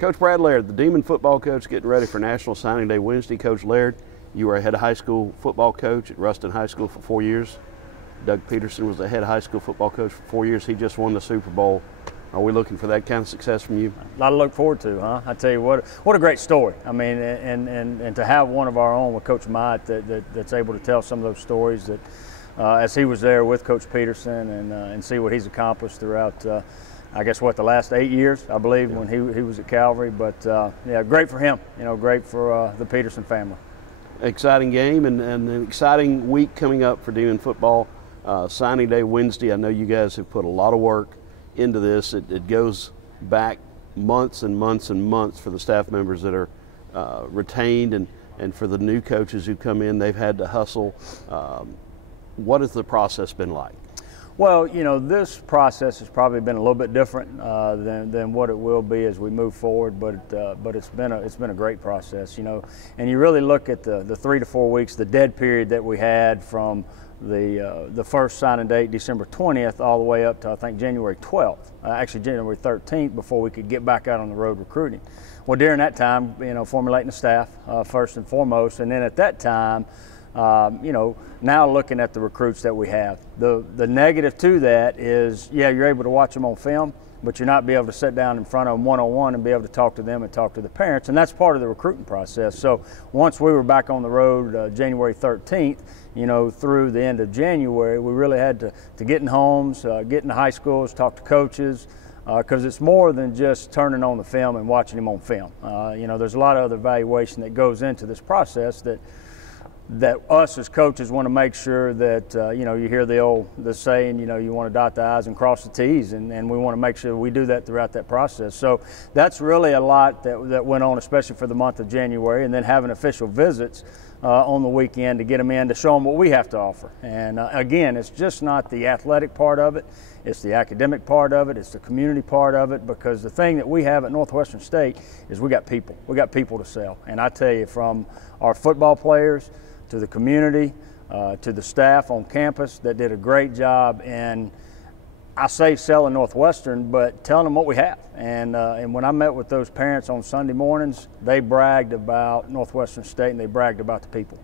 Coach Brad Laird, the Demon football coach, getting ready for National Signing Day Wednesday. Coach Laird, you were a head high school football coach at Ruston High School for 4 years. Doug Peterson was the head high school football coach for 4 years. He just won the Super Bowl. Are we looking for that kind of success from you? A lot to look forward to, huh? I tell you what a great story. I mean, and to have one of our own with Coach Mott that's able to tell some of those stories that as he was there with Coach Peterson and see what he's accomplished throughout. I guess the last 8 years, I believe, when he was at Calvary. But yeah, great for him. Great for the Peterson family. Exciting game and an exciting week coming up for Demon football. Signing Day Wednesday. I know you guys have put a lot of work into this. It goes back months and months and months for the staff members that are retained and for the new coaches who come in. They've had to hustle. What has the process been like? Well, this process has probably been a little bit different than what it will be as we move forward, but it's been a great process, And you really look at the 3 to 4 weeks, the dead period that we had from the first signing date, December 20th, all the way up to I think January 12th, actually January 13th, before we could get back out on the road recruiting. Well, during that time, formulating the staff first and foremost, and then at that time. Now looking at the recruits that we have, the negative to that is, yeah, you're able to watch them on film, but you're not be able to sit down in front of them one-on-one and be able to talk to them and talk to the parents, and that's part of the recruiting process. So once we were back on the road January 13th, through the end of January, we really had to get in homes, get in the high schools, talk to coaches, because it's more than just turning on the film and watching them on film. There's a lot of other evaluation that goes into this process that us as coaches want to make sure that, you hear the saying, you want to dot the I's and cross the T's, and we want to make sure we do that throughout that process. So that's really a lot that went on, especially for the month of January, and then having official visits on the weekend to get them in to show them what we have to offer. And again, it's just not the athletic part of it, it's the academic part of it, it's the community part of it, because the thing that we have at Northwestern State is we got people to sell. And I tell you, from our football players to the community, to the staff on campus that did a great job in, I say selling Northwestern, but telling them what we have. And when I met with those parents on Sunday mornings, they bragged about Northwestern State and they bragged about the people.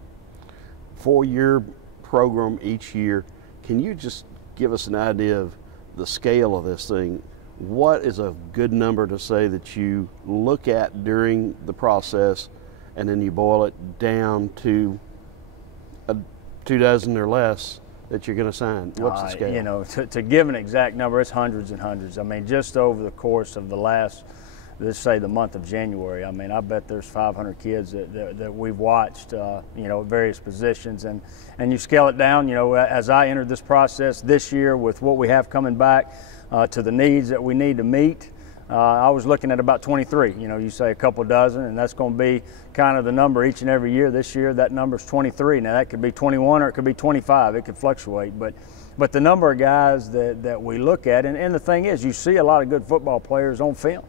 4-year program each year. Can you just give us an idea of the scale of this thing? What is a good number to say that you look at during the process and then you boil it down to 2 dozen or less that you're going to sign? What's the scale? To give an exact number, it's hundreds and hundreds. I mean, just over the course of the last, let's say the month of January, I mean, I bet there's 500 kids that we've watched, at various positions. And you scale it down, as I entered this process this year with what we have coming back to the needs that we need to meet, I was looking at about 23. You say a couple dozen, and that's going to be kind of the number each and every year. This year, that number's 23. Now, that could be 21 or it could be 25. It could fluctuate. But the number of guys that we look at, and the thing is, you see a lot of good football players on film.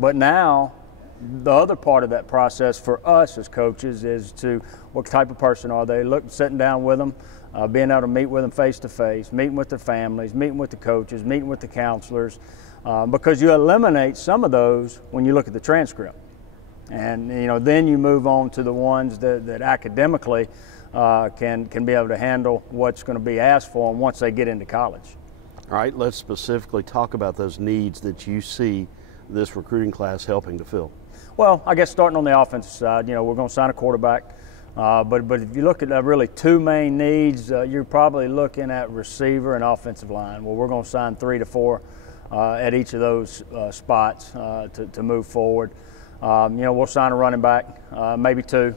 But now, the other part of that process for us as coaches is to what type of person are they? Sitting down with them, being able to meet with them face-to-face, meeting with their families, meeting with the coaches, meeting with the counselors. Because you eliminate some of those when you look at the transcript. And, then you move on to the ones that academically can be able to handle what's going to be asked for them once they get into college. All right, let's specifically talk about those needs that you see this recruiting class helping to fill. Well, I guess starting on the offensive side, we're going to sign a quarterback. But if you look at really two main needs, you're probably looking at receiver and offensive line. Well, we're going to sign 3 to 4 at each of those spots to move forward. We'll sign a running back, maybe 2.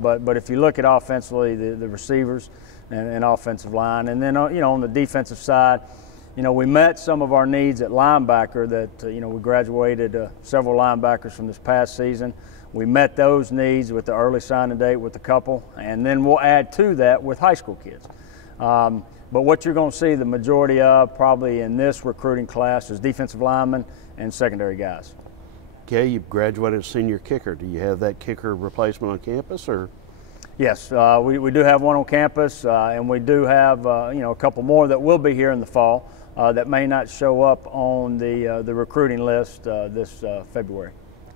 But if you look at offensively, the receivers and offensive line, and then on the defensive side, we met some of our needs at linebacker that we graduated several linebackers from this past season. We met those needs with the early signing date with a couple, and then we'll add to that with high school kids. But what you're going to see the majority of probably in this recruiting class is defensive linemen and secondary guys. Okay, you've graduated a senior kicker. Do you have that kicker replacement on campus, or? Yes, we do have one on campus, and we do have a couple more that will be here in the fall that may not show up on the recruiting list this February.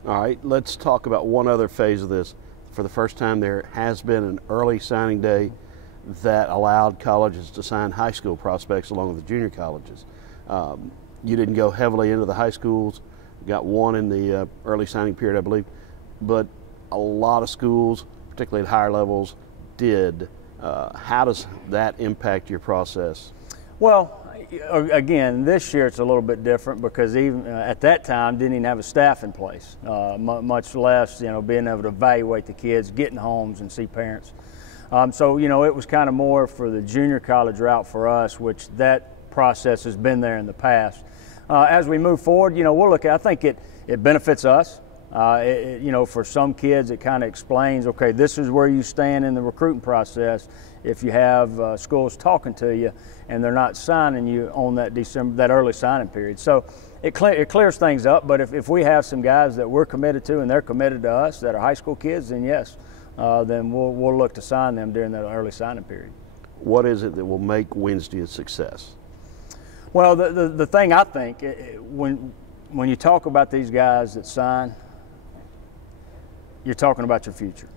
All right, let's talk about one other phase of this. For the first time, there has been an early signing day that allowed colleges to sign high school prospects along with the junior colleges. You didn't go heavily into the high schools, got one in the early signing period, I believe, but a lot of schools, particularly at higher levels, did. How does that impact your process? Well, again, this year it's a little bit different because even at that time didn't even have a staff in place, much less being able to evaluate the kids, getting homes and see parents. So it was kind of more for the junior college route for us, which that process has been there in the past. As we move forward, we'll look at. I think it benefits us. For some kids, it kind of explains, okay, this is where you stand in the recruiting process. If you have schools talking to you and they're not signing you on that early signing period, so it clears things up. But if we have some guys that we're committed to and they're committed to us that are high school kids, then yes, then we'll look to sign them during that early signing period. What is it that will make Wednesday a success? Well, the thing I think when you talk about these guys that sign, you're talking about your future,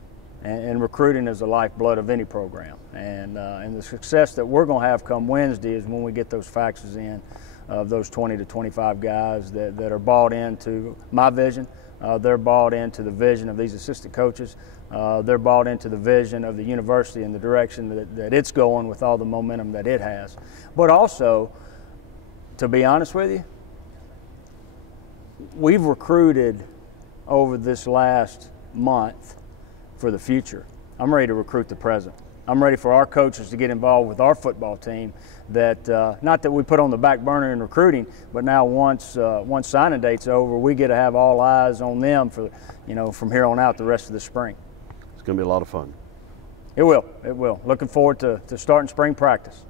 and recruiting is the lifeblood of any program. And the success that we're going to have come Wednesday is when we get those faxes in of those 20 to 25 guys that are bought into my vision. They're bought into the vision of these assistant coaches. They're bought into the vision of the university and the direction that it's going with all the momentum that it has. But also, to be honest with you, we've recruited over this last month for the future. I'm ready to recruit the present. I'm ready for our coaches to get involved with our football team. That not that we put on the back burner in recruiting, but now once signing date's over, we get to have all eyes on them for from here on out the rest of the spring. It's going to be a lot of fun. It will. It will. Looking forward to starting spring practice.